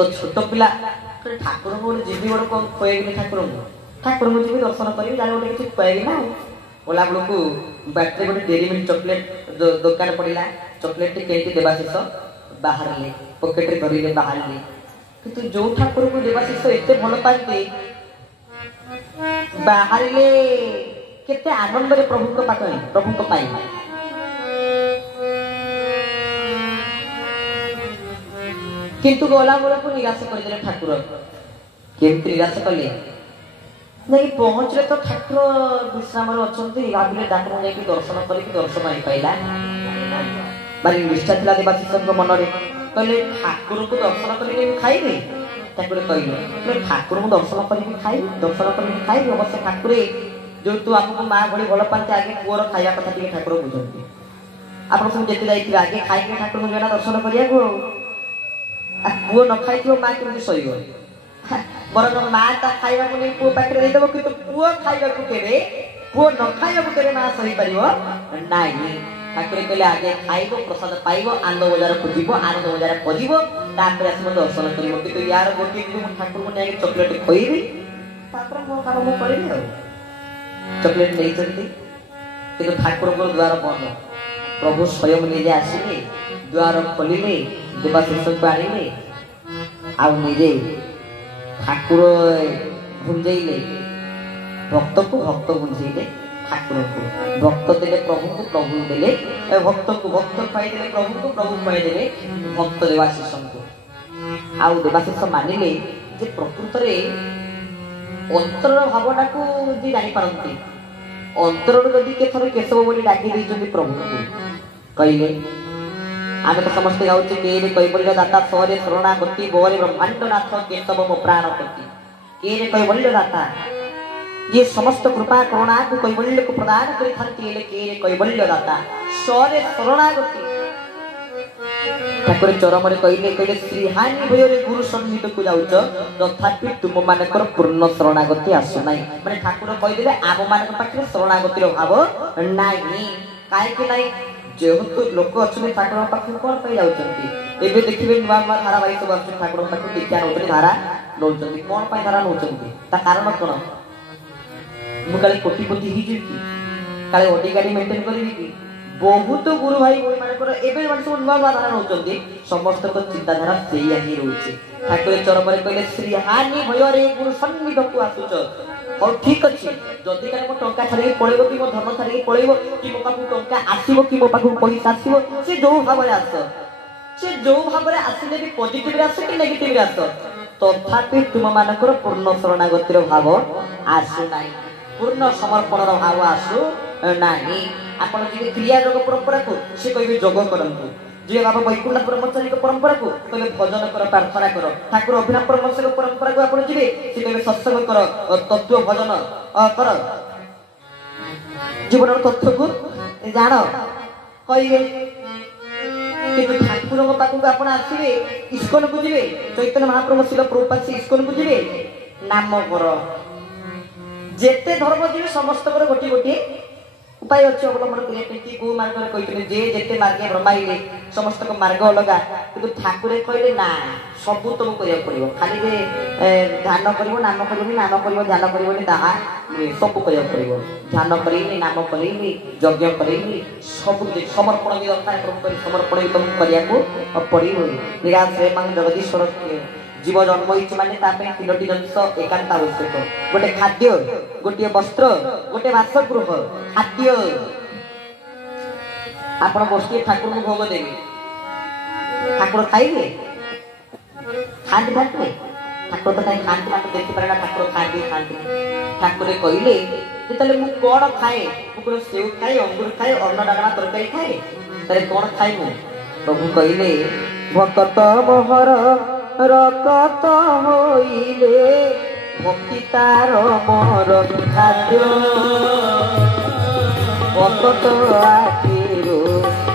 तो छोट पिला ठाकुर को जीवी गोटे कौन खुएबी ठाकुर ठाकुर को जीवी दर्शन करी जाए गोटे किसी खुएबी ना ओला बेलू को बाटे गोटे डेरी मिल्क चॉकलेट दुकान पड़ा चॉकलेट टी देवाशीष बाहर पकेट रे धरले बाहर किंतु जो ठाकुर को देवाशीष एत भल पाते बाहर केते आनंद रे प्रभु को पाके प्रभु को पाई किंतु गला बेल को निराश करदे ठाकुर केमती निराश कले नहीं पहुँचले तो ठाकुर विश्राम अच्छा भाविले डाक्टर जाकि दर्शन करके दर्शन नहीं पाइला भारी निष्ठा था देवाशीष मन में कहले ठाकुर को दर्शन करके खाइबे ठाकुर कहले ठाकुर को दर्शन करके खाइबे दर्शन करके खाइबे अवश्य ठाकुर जो तू आपको माँ भली भल पाते आगे पुअर खाଇବା କଥା ଟିକେ ଠାକୁର ବୁଝନ୍ତି ଆପଣ ସବୁ ଯେତେ ଯାଇଥିବେ ଆगे ଖାଇକି ଠାକୁରଙ୍କୁ ଯିବେ ନା ଦର୍ଶନ କରିବାକୁ ପୁଅ ନ ଖାଇଥିବ ମାଁ କେମିତି ଶୋଇବ ବରଂ ମାଁ ତା ଖାଇବାକୁ ନେଇ ପୁଅ ପାଖରେ ଦେଇଦେବ କିନ୍ତୁ ପୁଅ ଖାଇବାକୁ କେବେ ପୁଅ ନ ଖାଇବାକୁ କେବେ ମାଁ ସହିପାରିବ ନାହିଁ ଠାକୁର କହିଲେ ଆଗେ ଖାଇବ ପ୍ରସାଦ ପାଇବ ଆନନ୍ଦ ବଜାର ଖୋଜିବ ଆନନ୍ଦ ବଜାର ଖୋଜିବ ତାପରେ ଆସିବ ଦର୍ଶନ କରିବ କିନ୍ତୁ ୟାର ଗୋଟିଏ ଦିନ ମୁଁ ଠାକୁରଙ୍କୁ ନେଇକି ଚକୋଲେଟ୍ ଖୋଇବି ତାପରେ ମୋ କାମ ମୁଁ କରିବି ଆଉ चॉकलेट नहीं चलती किंतु ठाकुर को द्वार बंद प्रभु स्वयं निजे आसिले द्वार खोलिले देवाशीष को आनिले आउ निजे ठाकुर भुंजेले भक्त को भक्त भुंजेले ठाकुर को भक्त देले प्रभु को प्रभु देले भक्त को भक्त खाई देले प्रभु को प्रभु खाई देले भक्त देवाशीष को आउ देवाशीष मानिले जे प्रकृत रे अंतर भावना को जी जानी पारती अंतर जदि केथर केशव बोली डाकी देइछन्ति प्रभु को कहले आमे तो समस्त गाउचे केरे कैबल्य दाता सरे शरणागति बोरे ब्रह्मांडनाथ केशव मो प्राणपति केरे कैबल्य दाता ये समस्त कृपा करुणा को कैबल्य को प्रदान करि थांती केरे कैबल्य दाता सरे शरणागति ठाकुर चरमरे कहले श्रीहानी भୟରେ गुरु सन्निध को जाउछ तथापि तुम मानकर पूर्ण शरणागति आसु नाही माने ठाकुर कहले आम मानक पाखरे शरणागतिर अभाव नाही काहे कि नाही जेहेतु लोक अछि ठाकुर पाखरे कोन पई जाउछन्ति एबे देखिबे नुवा नुवा धारा बाई सब अछि ठाकुर पाखरे दीक्षा नउछन्ति धारा नउछन्ति कोन पई धारा नउछन्ति ता कारण कोन मु काले कोटिपति हि जिति काले ओडी गाडी मेंटेन करिवि कि बहुत गुरु भाई बोली मानकर एबे माने सब नुवा नुवा धारा नउछन्ति समस्त को चिंताधारा सेया ही रहउछि ठाकुर चरमरे कहले श्री हानि भୟରେ गुरु सन्निध को आसुछ और ठीक अछि जदि काले मो टंका छाडी पळेबो कि मो धन छाडी पळेबो कि मो पाखु टंका आसीबो कि मो पाखु पैसा आसीबो से जो भाबरे आस से जो भाबरे आसीले भी पॉजिटिव रे आसे कि नेगेटिव रे आस तथापि तुम मानकर पूर्ण शरणागतिर भाव आसु नाही पूर्ण समर्पण रो भाव आसु नाही आपण जे क्रिया योग परंपरा को से कहबे योग करंतु जे बाबा वैकुंठ ब्रह्मचारी को परंपरा को कहबे भजन कर प्रार्थना कर ठाकुर अभिनव परमहंस को परंपरा को आपण जिबे से कहबे सत्संग कर तत्व भजन कर जीवन तत्व को जान कहबे किंतु ठाकुर को पाखु आपण आसीबे इस्कन को जिबे चैतन्य महाप्रभु शिल प्रभुपाद से इस्कन को जिबे नाम कर जेते धर्म जिबे समस्त कर गोटी गोटी उपाय अच्छे अवलंबन करें को मार्ग कहते जे जेते मार्गे ब्रह्माइले समस्त को मार्ग अलग किंतु ठाकुर कहले ना सबू तुम करिया पड़िबो खाली जे ध्यान करिवो नाम करिवो नाम करिवो ध्यान करिवो ताहा सब करिया पड़िबो ध्यान करिवो नाम करिवो यज्ञ करिवो सब समर्पण भी दरकार प्रभु करी समर्पण भी तुम करिया को पड़िबो निराश रे मांग जगदीश्वर जीव जन्म होइछि माने तापे तीनोटी जिनिस एकांत आवश्यक गोटे खाद्य गोटे वस्त्र गोटे बासगृह खाद्य आपण बस्ती ठाकुर को भोग देबे ठाकुर खाइबे खाद्य खाते ठाकुर तो कहीं खाते मात्र देखि पारे ना ठाकुर खाते ठाकुर कहले जेतले मु कोन खाए मु सेव खाए अंगूर खाए अन्न डालना तरकारी खाए तरे कोन खाए मु प्रभु कहले भक्त मोहर रकत होइले भक्ति तार मोर खाद्य भक्त आखिरो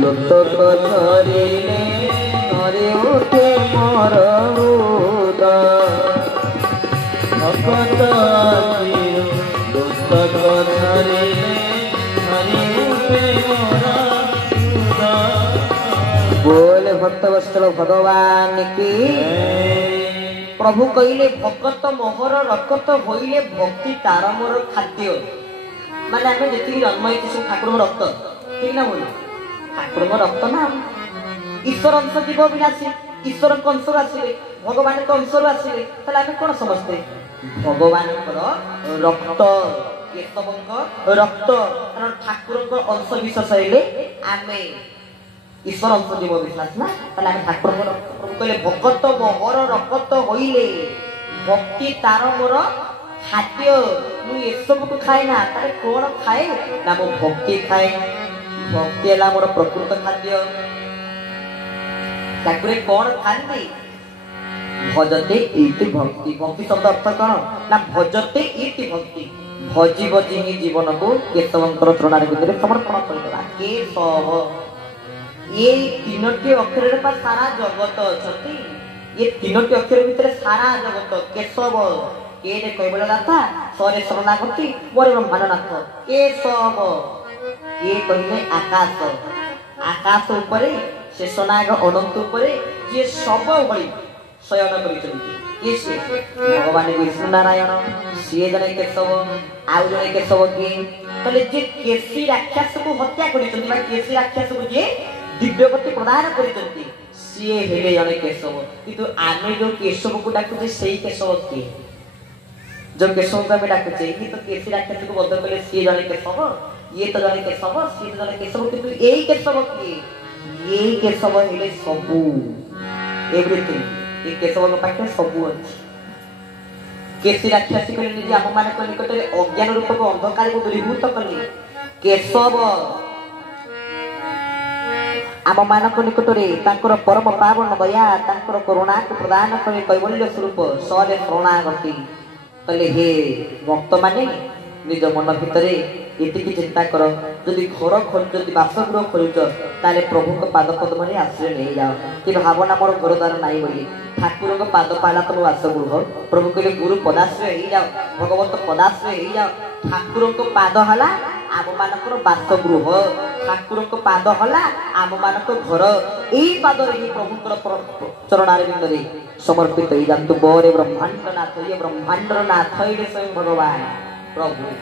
लोटक धरिले धरे उठे मोर उदय भक्त आखिरो लोटक धरिले धरे उठे मोर उदय बोले भक्त वत्सल भगवान की प्रभु कहले भगत मोहर रकत होइले भक्ति तार मोर खाद्य माने आमे जेति जन्म हेतु सब ठाकुर रक्त ठीक ना बोल ठाकुर रक्त ना ईश्वर अंश जीव विनाशी ईश्वर अंश आसिले भगवान अंश आसिले ताले आमे कोन समझते भगवान रक्त केशवंक रक्त कारण ठाकुर अंश विशेष हेले आमे ईश्वर अंश जीव विश्वास ना ताले आमे ठाकुर रक्त प्रभु कहले भगत मोहर रक्त होइले भक्ति तार मोर खाद्य मु ये सब को खाए ना तारे कोन खाए ना मो भक्ति खाए भक्ति है मोर प्रकृत खाद्य ठाकुर कौन खाती भजते इति भक्ति भक्ति शब्द अर्थ कौन ना भजते इति भक्ति भजी भजी ही जीवन को केशवंकर चरणार भितर समर्पण करदेबा केशव ये तीनोटी अक्षर पा सारा जगत अछती ये तीनोटी अक्षर भितर सारा जगत केशव के ने कहबला दाता सरे शरणागति मोर ब्रह्मांडनाथ केशव ये कहले आकाश आकाश ऊपरे शेषनाग अनंत ऊपरे जे सब भली शयन करिसंती ये से भगवान विष्णु नारायण सीए जने केशव आउ जने केशव के तले जे केसी राक्षस को हत्या करिसंती बा केसी राक्षस को जे दिव्यगति प्रदान करिसंती सीए हेले जने केशव किंतु आमे जो केशव को डाकुचे सेही केशव के जो केशव को आमे डाकुचे ये तो केसी राक्षस को बद्ध कले सीए जने केशव ये तो जने केशव सीए तो जने केशव किंतु एई केशव के ये केशव हेले सबू एवरीथिंग ये केशव के पाखे सबू अछि केसी राक्षसी कले निजे हम माने को निकट अज्ञान रूप को अंधकार को दूरीभूत करले केशव आम मानक निकट रे तांकर परम पावन दया तांकर करुणा को प्रदान करे कैवल्य स्वरूप सरे शरणागति कले हे भक्त माने निज मन भितरे एतिकी चिंता कर जदि घर खोल जदि बासगृह खोलुच ताले प्रभु को पाद पद्म रे आश्रय ले जाओ कि भावना मोर घरद्वार नाही बोली ठाकुर को पाद पाला तो बासगृह प्रभु कहले गुरु पदाश्रय हे जाओ भगवत पदाश्रय हे जाओ ठाकुर को पाद हला आम मानकर बासगृह ठाकुर को पाद हला आम मानक घर एई पाद रे प्रभु चरणार बिंद रे समर्पित हे जातु बोरे ब्रह्मांड नाथ ये ब्रह्मांड नाथ हे स्वयं भगवान प्रभु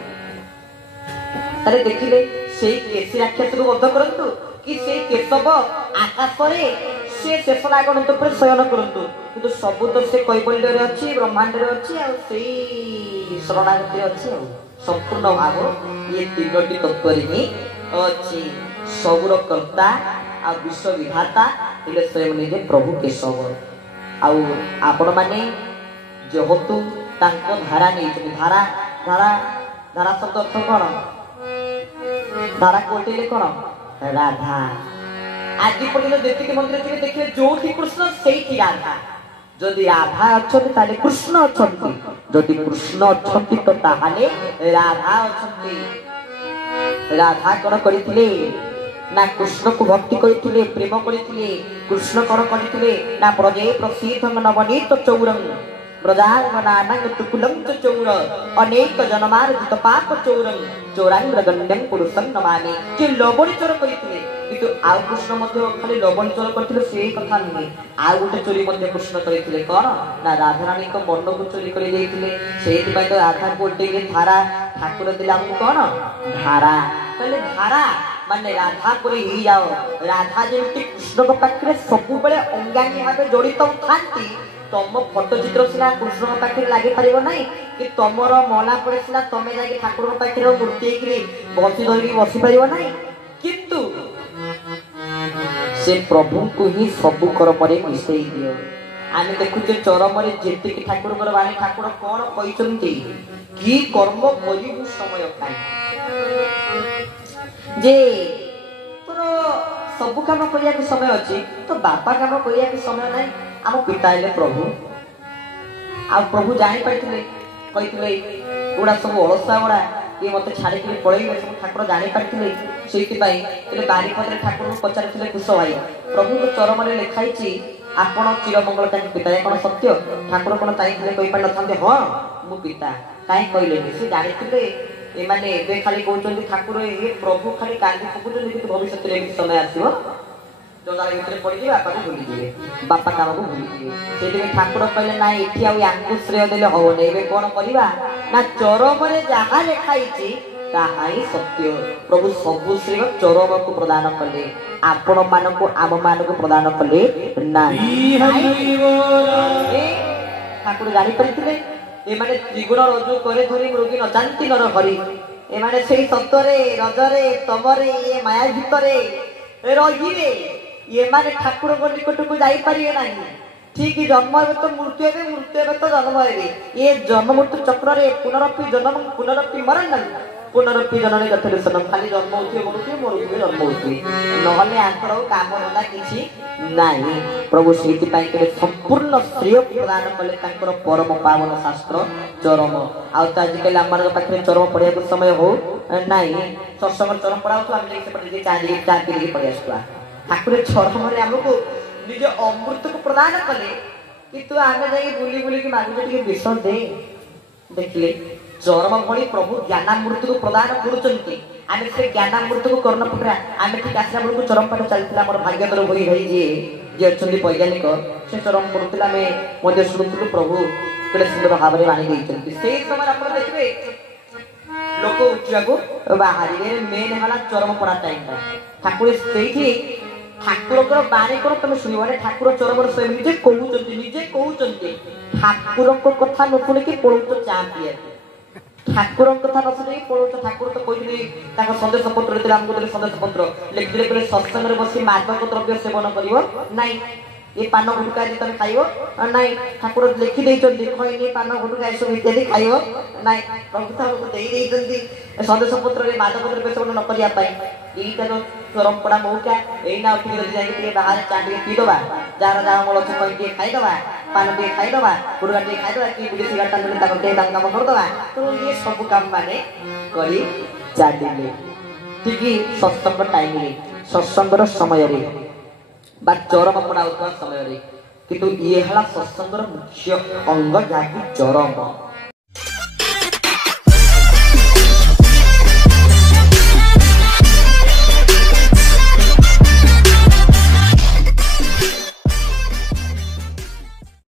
तारे देखिले से केसी राक्षस को बद्ध करंतु कि से केशव आकाश रे से शेषनाग अनंत पर शयन करंतु किंतु सबु तो से कैवल्य रे अछि ब्रह्मांड रे अछि आ सेई शरणागति अछि आ संपूर्ण भाव ये तीनोटी तत्व रे ही अछि सबुर कर्ता आ विश्व विधाता इले स्वयं निजे प्रभु केशव आ आपण माने जेहेतु तांको धारा नै धारा धारा धारा शब्द अर्थ कोन धारा कोटिले कोन राधा आज पर्यंत देखि मंदिर थे देखिए जो कृष्ण सेठी राधा जदि राधा अछंती ताले कृष्ण अछंती जदि कृष्ण अछंती तो ताहाले राधा अछंती राधा कोन करिथिले ना कृष्ण को भक्ति करिथिले प्रेम करिथिले कृष्ण कोन करिथिले ना प्रजे प्रसिद्ध नवनीत चौरंग ब्रजांगनानंग तुकुलम चौर अनेक जन्मार्जित पाप चौरंग चौरांग गण्यं पुरुषं नमामि जे लवणी चोर करिथिले किंतु आउ कृष्ण मध्ये खाली लवणी चोर करथिले सेही कथा नहीं आउ गोटे चोरी मध्ये कृष्ण करिथिले कोन ना राधा रानी को मन को चोरी करि देथिले सेही पय तो राधा कोटे के धारा ठाकुर दिला हमको कोन धारा तले धारा माने राधा पर ही जाओ राधा जेमति कृष्ण को पाखरे सब बेले अंगांगी भाबे जड़ित थांती तम फोटो चित्र सिना कृष्ण पाखे लागे पारिबो नाही कि तमर मला पड़े सिना तमे जाके ठाकुर पाखे मूर्ति हेकरी बसी धरि बसी पारिबो नाही किंतु से प्रभु को ही सब कर्म रे मिसई दियो आमे देखुचे चरम रे जेति कि ठाकुर कर बाणी ठाकुर कोन कहिसंती की कर्म करिबु समय काई जे तोर सब काम करिया के समय अछि तो बापा काम करिया के समय नाही आम पिता हेले प्रभु आ प्रभु जानी पाइथिले कहिथिले गुडा सब अलसा गुडा ये मते छाड़ी के पळेइले सब ठाकुर जानी पाइथिले सेति पई तले बारी पदरे ठाकुर को पचारथिले कुश भाई प्रभु को चरम रे लिखाइछि आपण चिरमंगल ताके पिता कोन सत्य ठाकुर कोन चाहिथिले कहि पाइ नथांते हां मु पिता काई कहिले से जानिथिले ए माने एबे खाली कहउचंती ठाकुर ए प्रभु खाली कांदी पकुचंती कि भविष्य रे समय आसीबो ଜଞ୍ଜାଳ ଭିତରେ ପଡ଼ିଯିବେ ବାପାକୁ ଭୁଲିଯିବେ ବାପା କାମକୁ ଭୁଲିଯିବେ ସେଇଥିପାଇଁ ଠାକୁର କହିଲେ ନାଇଁ ଏଠି ଆଉ ୟାଙ୍କୁ ଶ୍ରେୟ ଦେଲେ ହବନି ଏବେ କଣ କରିବା ନା ଚରମରେ ଯାହା ଲେଖା ହେଇଛି ତାହା ହିଁ ସତ୍ୟ ପ୍ରଭୁ ସବୁ ଶ୍ରେୟ ଚରମକୁ ପ୍ରଦାନ କଲେ ଆପଣ ମାନଙ୍କୁ ଆମ ମାନଙ୍କୁ ପ୍ରଦାନ କଲେ ନାହିଁ ଠାକୁର ଜାଣିପାରିଥିଲେ ଏମାନେ ତ୍ରିଗୁଣ ରଜୁ କରେ ଧରି ମୃଗୀ ନ ଜାଣନ୍ତି ନର ହରି ଏମାନେ ସେଇ ସତ୍ୟରେ ରଜରେ ତମରେ ଏ ମାୟା ଭିତରେ ରହିଲେ ଏମାନେ ଠାକୁରଙ୍କ ନିକଟକୁ ଯାଇପାରିବେ ନାହିଁ ଠିକ ଜନ୍ମ ହେବେ ତ ମୃତ୍ୟୁ ହେବେ ତ ଜନ୍ମ ହେବେ ଏ ଜନ୍ମ ମୃତ୍ୟୁ ଚକ୍ରରେ ପୁନରପି ଜନ୍ମ ପୁନରପି ମରଣ ନାହିଁ ପୁନରପି ଜନନୀ ଯଥେଷ୍ଟ ଖାଲି ଜନ୍ମ ହଉଥିବେ ମରୁଥିବେ ମରୁଥିବେ ଜନ୍ମ ହଉଥିବେ ନହେଲେ ଆଙ୍କର କାମ ଧନ୍ଦା କିଛି ନାହିଁ ପ୍ରଭୁ ସେଇଥିପାଇଁ କେବେ ସମ୍ପୂର୍ଣ୍ଣ ଶ୍ରେୟ ପ୍ରଦାନ କଲେ ତାଙ୍କର ପରମ ପାବନ ଶାସ୍ତ୍ର ଚରମ ଆଉ ତ ଆଜିକାଲି ଆମମାନଙ୍କ ପାଖରେ ଚରମ ପଢିବାକୁ ସମୟ ହଉ ନାହିଁ ସତ୍ସଙ୍ଗ ଚରମ ପଢାଉଛୁ ଆମେ ଯାଇକି ସେପଟେ ଚା ପିଇକି ପଳେଇ ଆସୁଥିବା ଠାକୁର ଚରମରେ ଆମକୁ ନିଜ ଅମୃତକୁ ପ୍ରଦାନ କଲେ କିନ୍ତୁ ଆମେ ଯାଇ ବୁଲି ବୁଲିକି ମାଗୁଛେ ଟିକେ ବିଷ ଦେ ଦେଖିଲେ ଚରମ ଭଳି ପ୍ରଭୁ ଜ୍ଞାନାମୃତକୁ ପ୍ରଦାନ କରୁଛନ୍ତି ଆମେ ସେ ଜ୍ଞାନାମୃତକୁ କର୍ଣ୍ଣ ପକଡ଼ା ଆମେ ଠିକ ଆସିଲା ବେଳକୁ ଚରମ ପାଠ ଚାଲିଥିଲା ଆମର ଭାଗ୍ୟତର ହୋଇ ଯିଏ ଅଛନ୍ତି ବୈଜ୍ଞାନିକ ସେ ଚରମ ପଢୁଥିଲେ ଆମେ ମଧ୍ୟ ଶୁଣୁଥିଲୁ ପ୍ରଭୁ କେତେ ସୁନ୍ଦର ଭାବରେ ବାଣି ଦେଇଛନ୍ତି ସେଇ ସମୟରେ ଆପଣ ଦେଖିବେ ଲୋକ ଉଠିବାକୁ ବାହାରିବେ ମେନ୍ ହେଲା ଚରମ ପଢା ଟାଇମଟା ଠାକୁର ସେଇଠି ଠାକୁରଙ୍କର ବାଣୀ କଣ ତମେ ଶୁଣିବ ମାନେ ଠାକୁର ଚରମର ସ୍ୱୟଂ ନିଜେ କହୁଛନ୍ତି ଠାକୁରଙ୍କ କଥା ନ ଶୁଣିକି ପଳଉଛ ଚା ପିଇବାକୁ ଠାକୁରଙ୍କ କଥା ନ ଶୁଣିକି ପଳଉଛ ଠାକୁର ତ କହିଥିଲି ତାଙ୍କ ସନ୍ଦେଶ ପତ୍ର ଦେଇଥିଲେ ଆମକୁ ଦେଲେ ସନ୍ଦେଶ ପତ୍ର ଲେଖିଥିଲେ କହିଲେ ସତ୍ସଙ୍ଗରେ ବସି ମାଦକ ଦ୍ରବ୍ୟ ସେବନ କରିବ ନାଇଁ ଏ ପାନ ଗୁଟକା ଆଜି ତମେ ଖାଇବ ନାଇଁ ଠାକୁର ଲେଖି ଦେଇଛନ୍ତି ଖଇନି ପାନ ଗୁଟକା ଏସବୁ ଇତ୍ୟାଦି ଖାଇବ ନାଇଁ ପ୍ରଭୁ ଆମକୁ ଦେଇ ଦେଇଛନ୍ତି ସନ୍ଦେଶ ପତ୍ରରେ ମାଦକ ଦ୍ରବ୍ୟ ସେବନ ନ କରିବା ପାଇଁ ଏଇଟା ଚରମ ପଡା ମଉକା ଏଇନା ଉଠିକି ଯଦି ଯାଇକି ଟିକେ ବାହାରେ ଚା ଟିକେ ପିଇଦବା ଯାହାର ଯାହା ଅମଳ ଅଛି କହି ଟିକେ ଖାଇଦବା ପାନ ଟିକେ ଖାଇଦବା ଗୁଟକା ଟିକେ ଖାଇଦବା କି ବିଦେଶୀ ସିଗାରେଟ ଟାଣିଲେ ତାଙ୍କର ଟିକେ ତାଙ୍କ କାମ କରିଦବା ତ ଇଏ ସବୁ କାମ ମାନେ କରି ଚାଲିଲେ ଠିକ ସତ୍ସଙ୍ଗ ଟାଇମରେ ସତ୍ସଙ୍ଗର ସମୟରେ ବା ଚରମ ପଡାଉଥିବା ସମୟରେ କିନ୍ତୁ ଇଏ ହେଲା ସତ୍ସଙ୍ଗର ମୁଖ୍ୟ ଅଙ୍ଗ ଯାହାକି ଚରମ